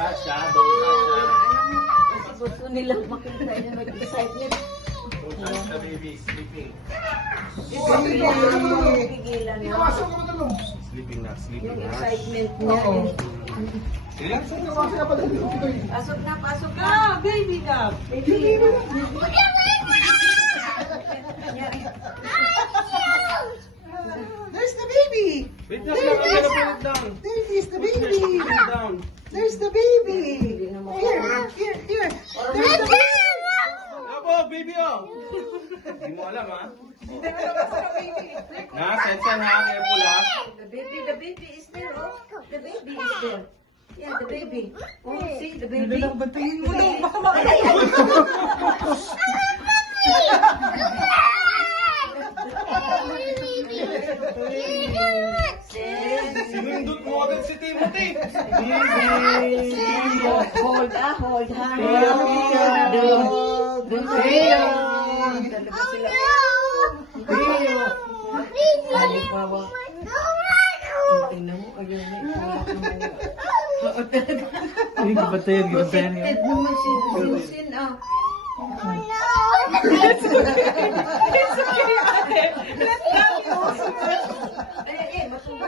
touch ha. Don't touch ha. Kasi gusto nilang makita niya mag-excitement. Don't touch the baby. Sleeping. Pigilan niya. Sleeping na. Sleeping Yung na. excitement niya. Pasok na, pasok na. Baby ka. Baby. There's the baby. Wait lang. Put it down. There is the Put baby. it down. There's the baby. Here. There's the baby. Abo, baby oh. Hindi mo alam ha. Na, sensan ha. Careful ha. The baby is there, oh. The baby is there. Yeah, the baby. Oh, see, the baby. Bantayin mo daw. Baka makakaya. Sinundot mo agad si Timothy. Hold, hold, hand. Doon dalawa sila. Ay, bawa. Tingnan mo, ayun na. Oo, talaga. Hindi ka batayan, ginatayan niya. Protected naman si Lusin, ah. It's okay, ate. Let go.